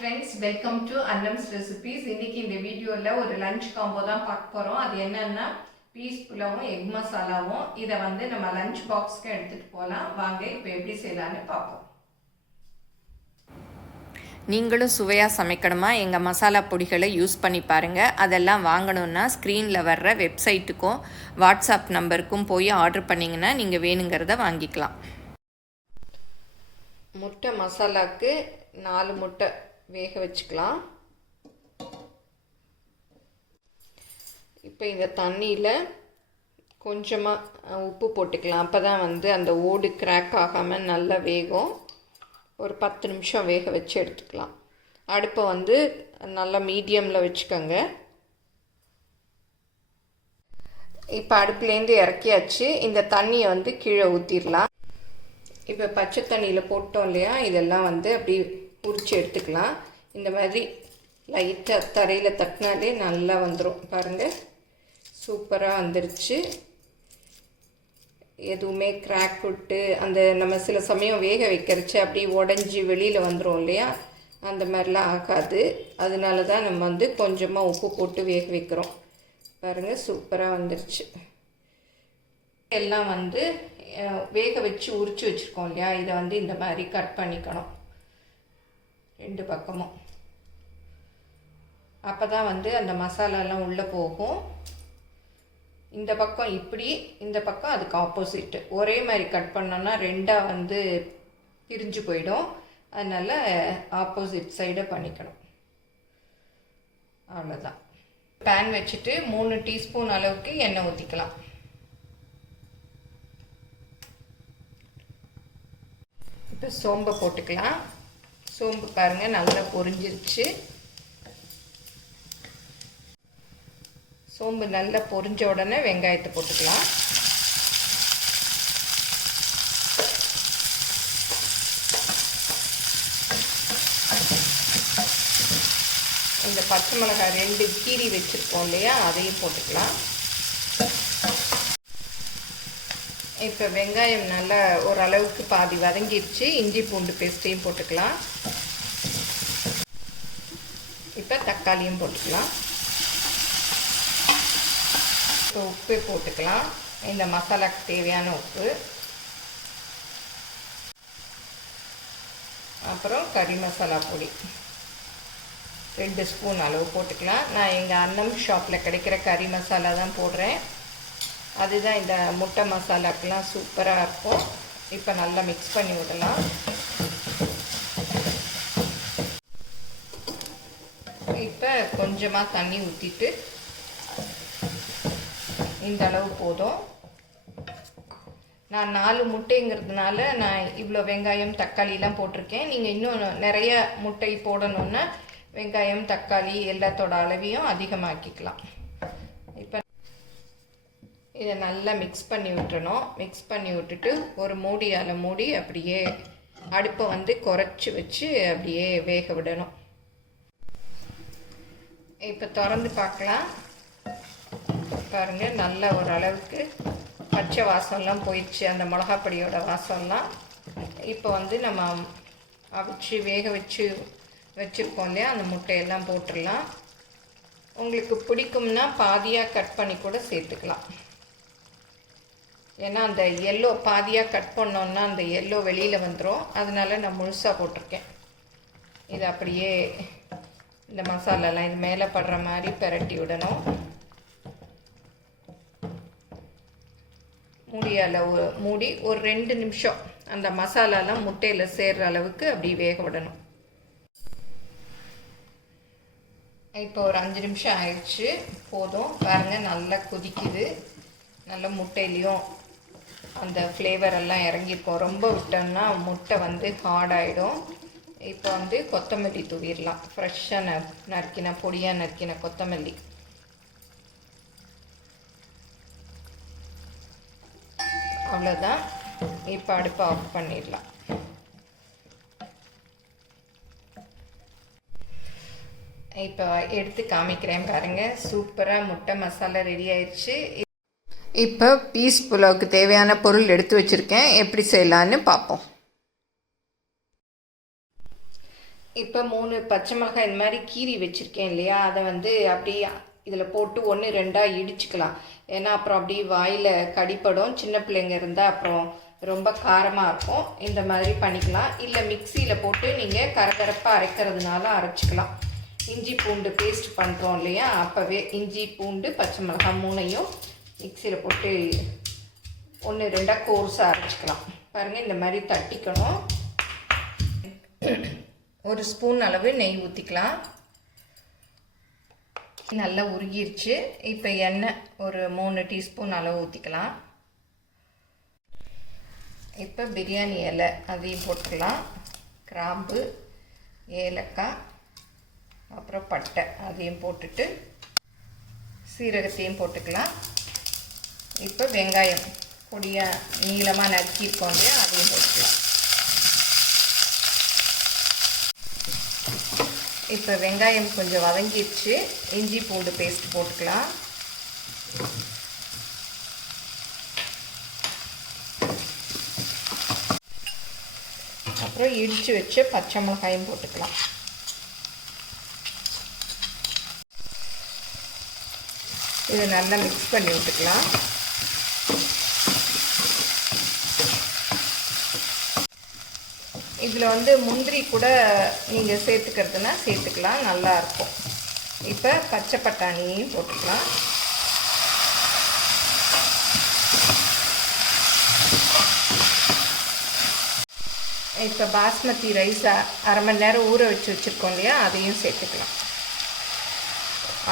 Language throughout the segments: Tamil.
friends, welcome to Annam's Recipes. இன்னைக்கு இந்த வீடியோல ஒரு லஞ்ச் காம்போ தான் பார்க்க போறோம். அது என்னன்னா பீஸ் புலாவும் எக் மசாலாவும். இத வந்து நம்ம லஞ்ச் பாக்ஸ்க்கு எடுத்துட்டு போலாம். வாங்க இப்போ எப்படி செய்யலாம்னு பாப்போம். நீங்களும் சுவையாக சமைக்கணுமா எங்கள் மசாலா பொடிகளை யூஸ் பண்ணி பாருங்கள். அதெல்லாம் வாங்கணுன்னா ஸ்க்ரீனில் வர்ற வெப்சைட்டுக்கும் வாட்ஸ்அப் நம்பருக்கும் போய் ஆர்டர் பண்ணிங்கன்னா நீங்கள் வேணுங்கிறத வாங்கிக்கலாம். முட்டை மசாலாவுக்கு 4 முட்டை வேக வச்சுக்கலாம். இப்போ இந்த தண்ணியில் கொஞ்சமாக உப்பு போட்டுக்கலாம். அப்போ தான் வந்து அந்த ஓடு கிராக் ஆகாமல் நல்லா வேகும். ஒரு 10 நிமிஷம் வேக வச்சு எடுத்துக்கலாம். அடுப்பை வந்து நல்லா மீடியமில் வச்சுக்கோங்க. இப்போ அடுப்புலேருந்து இறக்கியாச்சு. இந்த தண்ணியை வந்து கீழே ஊற்றிடலாம். இப்போ பச்சை தண்ணியில் போட்டோம் இல்லையா, இதெல்லாம் வந்து அப்படி உரித்து எடுத்துக்கலாம். இந்த மாதிரி லைட்டாக தரையில் தட்டினாலே நல்லா வந்துடும். பாருங்கள், சூப்பராக வந்துருச்சு. எதுவுமே கிராக் விட்டு அந்த நம்ம சில சமயம் வேக வைக்கிறச்சு அப்படி உடஞ்சி வெளியில் வந்துடும் இல்லையா, அந்த மாதிரிலாம் ஆகாது. அதனால தான் நம்ம வந்து கொஞ்சமாக உப்பு போட்டு வேக வைக்கிறோம். பாருங்கள், சூப்பராக வந்துருச்சு. எல்லாம் வந்து வேக வச்சு உரித்து வச்சுருக்கோம் இல்லையா, இதை வந்து இந்த மாதிரி கட் பண்ணிக்கணும் 2 பக்கமும். அப்போ தான் வந்து அந்த மசாலாலாம் உள்ளே போகும். இந்த பக்கம் இப்படி, இந்த பக்கம் அதுக்கு ஆப்போசிட்டு. ஒரே மாதிரி கட் பண்ணோன்னா 2ஆக வந்து பிரிஞ்சு போயிடும். அதனால் ஆப்போசிட் சைடை பண்ணிக்கணும். அவ்வளோதான். பேன் வச்சுட்டு 3 டீஸ்பூன் அளவுக்கு எண்ணெய் ஊற்றிக்கலாம். இப்போ சோம்பை போட்டுக்கலாம். சோம்பு பாருங்கள் நல்லா பொரிஞ்சிருச்சு. சோம்பு நல்லா பொரிஞ்ச உடனே வெங்காயத்தை போட்டுக்கலாம். இந்த பச்சை மிளகாய் 2 கீரி வச்சுருக்கோம் இல்லையா, அதையும் போட்டுக்கலாம். இப்போ வெங்காயம் நல்லா ஓரளவுக்கு பாதி வதங்கிடுச்சு. இஞ்சி பூண்டு பேஸ்ட்டையும் போட்டுக்கலாம். இப்போ தக்காளியும் போட்டுக்கலாம். இப்போ உப்பு போட்டுக்கலாம். இந்த மசாலாக்கு தேவையான உப்பு. அப்புறம் கறி மசாலா பொடி 2 ஸ்பூன் அளவு போட்டுக்கலாம். நான் எங்கள் அண்ணம் ஷாப்பில் கிடைக்கிற கறி மசாலா தான் போடுறேன். அதுதான் இந்த முட்டை மசாலாக்கெலாம் சூப்பராக இருக்கும். இப்போ நல்லா மிக்ஸ் பண்ணி விடலாம். இப்போ கொஞ்சமாக தண்ணி ஊற்றிட்டு, இந்த அளவு போதும். நான் 4 முட்டைங்கிறதுனால நான் இவ்வளோ வெங்காயம் தக்காளிலாம் போட்டிருக்கேன். நீங்கள் இன்னும் நிறைய முட்டை போடணுன்னா வெங்காயம் தக்காளி எல்லாத்தோட அளவையும் அதிகமாக்கிக்கலாம். இப்போ இதை நல்லா மிக்ஸ் பண்ணி விட்டுறணும். மிக்ஸ் பண்ணி விட்டுட்டு ஒரு மூடியால் மூடி அப்படியே அடுப்பை வந்து குறைச்சி வச்சு அப்படியே வேக விடணும். இப்போ திறந்து பார்க்கலாம். பாருங்கள், நல்ல ஓரளவுக்கு பச்சை வாசம்லாம் போயிடுச்சு, அந்த மிளகாப்பொடியோட வாசம்லாம். இப்போ வந்து நம்ம அவிச்சு வேக வச்சுருக்கோம் இல்லையா, அந்த முட்டையெல்லாம் போட்டுடலாம். உங்களுக்கு பிடிக்கும்னா பாதியாக கட் பண்ணி கூட சேர்த்துக்கலாம். ஏன்னா அந்த எல்லோ பாதியாக கட் பண்ணோன்னா அந்த எல்லோ வெளியில் வந்துடும். அதனால் நான் முழுசாக போட்டிருக்கேன். இது அப்படியே இந்த மசாலாலாம் இது மேலே படுற மாதிரி பிரட்டி விடணும். மூடியால் மூடி ஒரு 2 நிமிஷம் அந்த மசாலாலாம் முட்டையில் சேர்கிற அளவுக்கு அப்படி வேக விடணும். இப்போ ஒரு 5 நிமிஷம் ஆயிடுச்சு, போதும். பாருங்கள், நல்லா கொதிக்குது. நல்லா முட்டையிலையும் அந்த ஃப்ளேவர் எல்லாம் இறங்கியிருக்கும். ரொம்ப விட்டோம்னா முட்டை வந்து ஹார்ட் ஆகிடும். இப்போ வந்து கொத்தமல்லி தூவிடலாம். ஃப்ரெஷ்ஷாக நறுக்கின பொடியாக நறுக்கின கொத்தமல்லி. அவ்வளோதான். இப்போ அடுப்பை ஆஃப் பண்ணிடலாம். இப்போ எடுத்து காமிக்கிறேன் பாருங்கள். சூப்பராக முட்டை மசாலா ரெடி ஆயிடுச்சு. இப்போ பீஸ் புலாவுக்கு தேவையான பொருள் எடுத்து வச்சுருக்கேன். எப்படி செய்யலான்னு பார்ப்போம். இப்போ 3 பச்சை மிளகாய் இந்த மாதிரி கீரி வச்சுருக்கேன் இல்லையா, அதை வந்து அப்படியே இதில் போட்டு 1 2 இடிச்சுக்கலாம். ஏன்னா அப்புறம் அப்படியே வாயில் கடிப்படும். சின்ன பிள்ளைங்க இருந்தால் அப்புறம் ரொம்ப காரமாக இருக்கும். இந்த மாதிரி பண்ணிக்கலாம். இல்லை மிக்சியில் போட்டு நீங்கள் கரகரப்பாக அரைக்கிறதுனால அரைச்சிக்கலாம். இஞ்சி பூண்டு பேஸ்ட் பண்ணுறோம் இல்லையா, அப்போவே இஞ்சி பூண்டு பச்சை மிளகாய் 3ஐயும் மிக்சியில் போட்டு 1 2 கோர்ஸாக அரைச்சிக்கலாம். பாருங்கள், இந்த மாதிரி தட்டிக்கணும். 1 ஸ்பூன் அளவு நெய் ஊற்றிக்கலாம். நல்லா உருகிருச்சு. இப்போ எண்ணெய் ஒரு 3 டீஸ்பூன் அளவு ஊற்றிக்கலாம். இப்போ பிரியாணி இலை அதையும் போட்டுக்கலாம். கிராம்பு, ஏலக்காய், அப்புறம் பட்டை அதையும் போட்டுட்டு சீரகத்தையும் போட்டுக்கலாம். இப்போ வெங்காயம் பொடியாக நீளமாக நறுக்கியிருக்கோம் இல்லையா, அதையும் போட்டுக்கலாம். இப்போ வெங்காயம் கொஞ்சம் வதங்கிடுச்சு. இஞ்சி பூண்டு பேஸ்ட் போட்டுக்கலாம். அப்புறம் இடித்து வச்சு பச்சை மிளகாயும் போட்டுக்கலாம். இது நல்லா மிக்ஸ் பண்ணி விட்டுக்கலாம். இதில் வந்து முந்திரி கூட நீங்கள் சேர்த்துக்கிறதுனா சேர்த்துக்கலாம், நல்லாயிருக்கும். இப்போ பச்சை பட்டாணியையும் போட்டுக்கலாம். இப்போ பாஸ்மதி ரைஸ் அரை மணி நேரம் ஊற வச்சுருக்கோம் இல்லையா, அதையும் சேர்த்துக்கலாம்.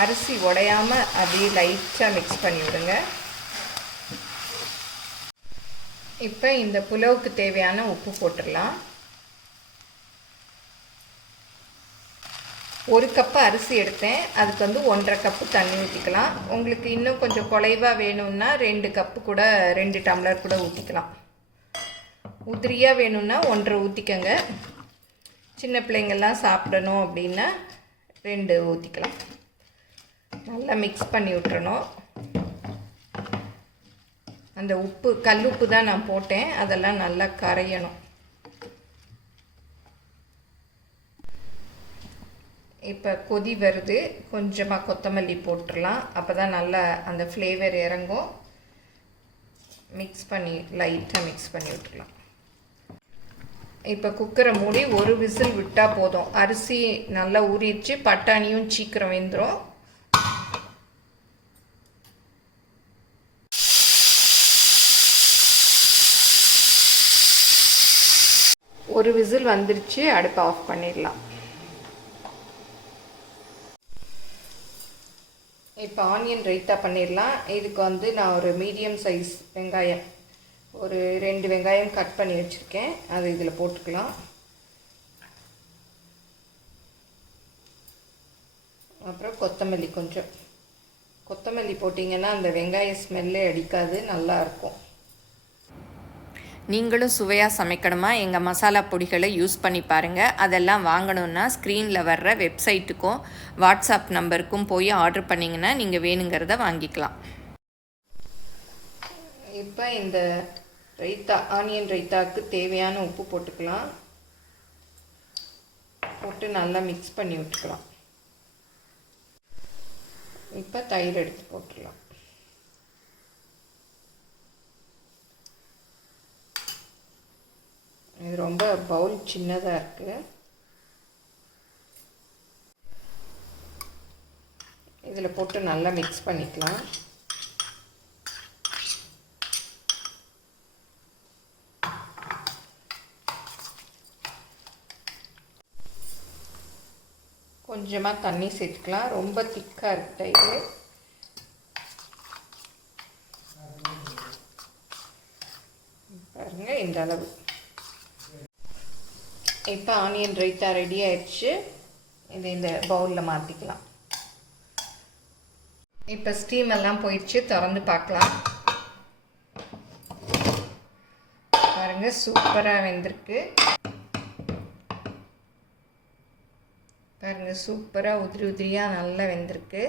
அரிசி உடையாமல் அப்படியே லைட்டாக மிக்ஸ் பண்ணி விடுங்க. இப்போ இந்த புலாவுக்கு தேவையான உப்பு போட்டுடலாம். 1 கப்பு அரிசி எடுத்தேன், அதுக்கு வந்து 1.5 கப்பு தண்ணி ஊற்றிக்கலாம். உங்களுக்கு இன்னும் கொஞ்சம் குறைவாக வேணும்னா 2 கப்பு கூட 2 டம்ளர் கூட ஊற்றிக்கலாம். உதிரியாக வேணும்னா 1.5 ஊற்றிக்கங்க. சின்ன பிள்ளைங்கள்லாம் சாப்பிடணும் அப்படின்னா 2 ஊற்றிக்கலாம். நல்லா மிக்ஸ் பண்ணி விட்டுறணும். அந்த உப்பு கல் உப்பு தான் நான் போட்டேன், அதெல்லாம் நல்லா கரையணும். இப்போ கொதி வருது, கொஞ்சமாக கொத்தமல்லி போட்டுடலாம். அப்போ தான் நல்லா அந்த ஃப்ளேவர் இறங்கும். மிக்ஸ் பண்ணி லைட்டாக மிக்ஸ் பண்ணி விட்டுக்கலாம். இப்போ குக்கரை மூடி 1 விசில் விட்டால் போதும். அரிசி நல்லா ஊறிடுச்சு, பட்டாணியும் சீக்கிரம் வெந்துடும். ஒரு விசில் வந்துருச்சு, அடுப்பை ஆஃப் பண்ணிடலாம். இப்போ ஆனியன் ரைத்தா பண்ணிடலாம். இதுக்கு வந்து நான் ஒரு மீடியம் சைஸ் வெங்காயம், ஒரு 2 வெங்காயம் கட் பண்ணி வச்சுருக்கேன், அது இதில் போட்டுக்கலாம். அப்புறம் கொத்தமல்லி, கொஞ்சம் கொத்தமல்லி போட்டிங்கன்னா அந்த வெங்காய ஸ்மெல்லே அடிக்காது, நல்லாயிருக்கும். நீங்களும் சுவையாக சமைக்கணுமா, எங்கள் மசாலா பொடிகளை யூஸ் பண்ணி பாருங்கள். அதெல்லாம் வாங்கணுன்னா ஸ்க்ரீனில் வர்ற வெப்சைட்டுக்கும் வாட்ஸ்அப் நம்பருக்கும் போய் ஆர்டர் பண்ணிங்கன்னா நீங்கள் வேணுங்கிறத வாங்கிக்கலாம். இப்போ இந்த ரைத்தா, ஆனியன் ரைத்தாவுக்கு தேவையான உப்பு போட்டுக்கலாம். போட்டு நல்லா மிக்ஸ் பண்ணி விட்டுக்கலாம். இப்போ தயிர் எடுத்து போட்டுடலாம். இது ரொம்ப பவுல் சின்னதாக இருக்குது. இதில் போட்டு நல்லா மிக்ஸ் பண்ணிக்கலாம். கொஞ்சமாக தண்ணி சேர்த்துக்கலாம். ரொம்ப திக்காக இருக்குது தயிர். பாருங்கள், இந்த அளவு. இப்போ ஆனியன் ரைத்தா ரெடி ஆயிடுச்சு. இதை இந்த பவுலில் மாற்றிக்கலாம். இப்போ ஸ்டீம் எல்லாம் போயிடுச்சு, திறந்து பார்க்கலாம். பாருங்கள், சூப்பராக வெந்திருக்கு. பாருங்கள், சூப்பராக உதிரி உதிரியாக நல்லா வெந்திருக்கு.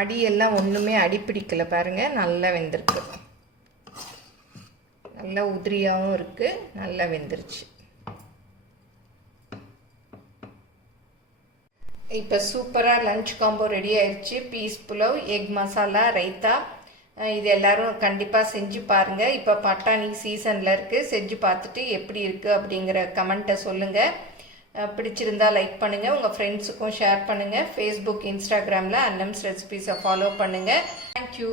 அடியெல்லாம் ஒன்றுமே அடி பிடிக்கலை. பாருங்கள், நல்லா வெந்திருக்கு. நல்லா உதிரியாகவும் இருக்குது, நல்லா வெந்துருச்சு. இப்போ சூப்பராக லஞ்ச் காம்போ ரெடி ஆயிடுச்சு. Peas pulao, egg masala, raita. இது எல்லோரும் கண்டிப்பாக செஞ்சு பாருங்கள். இப்போ பட்டாணி சீசனில் இருக்குது. செஞ்சு பார்த்துட்டு எப்படி இருக்குது அப்படிங்கிற கமெண்ட்டை சொல்லுங்கள். பிடிச்சிருந்தா லைக் பண்ணுங்கள், உங்கள் ஃப்ரெண்ட்ஸுக்கும் ஷேர் பண்ணுங்கள். ஃபேஸ்புக், இன்ஸ்டாகிராமில் அன்னம்ஸ் ரெசிபீஸை ஃபாலோ பண்ணுங்கள். தேங்க்யூ.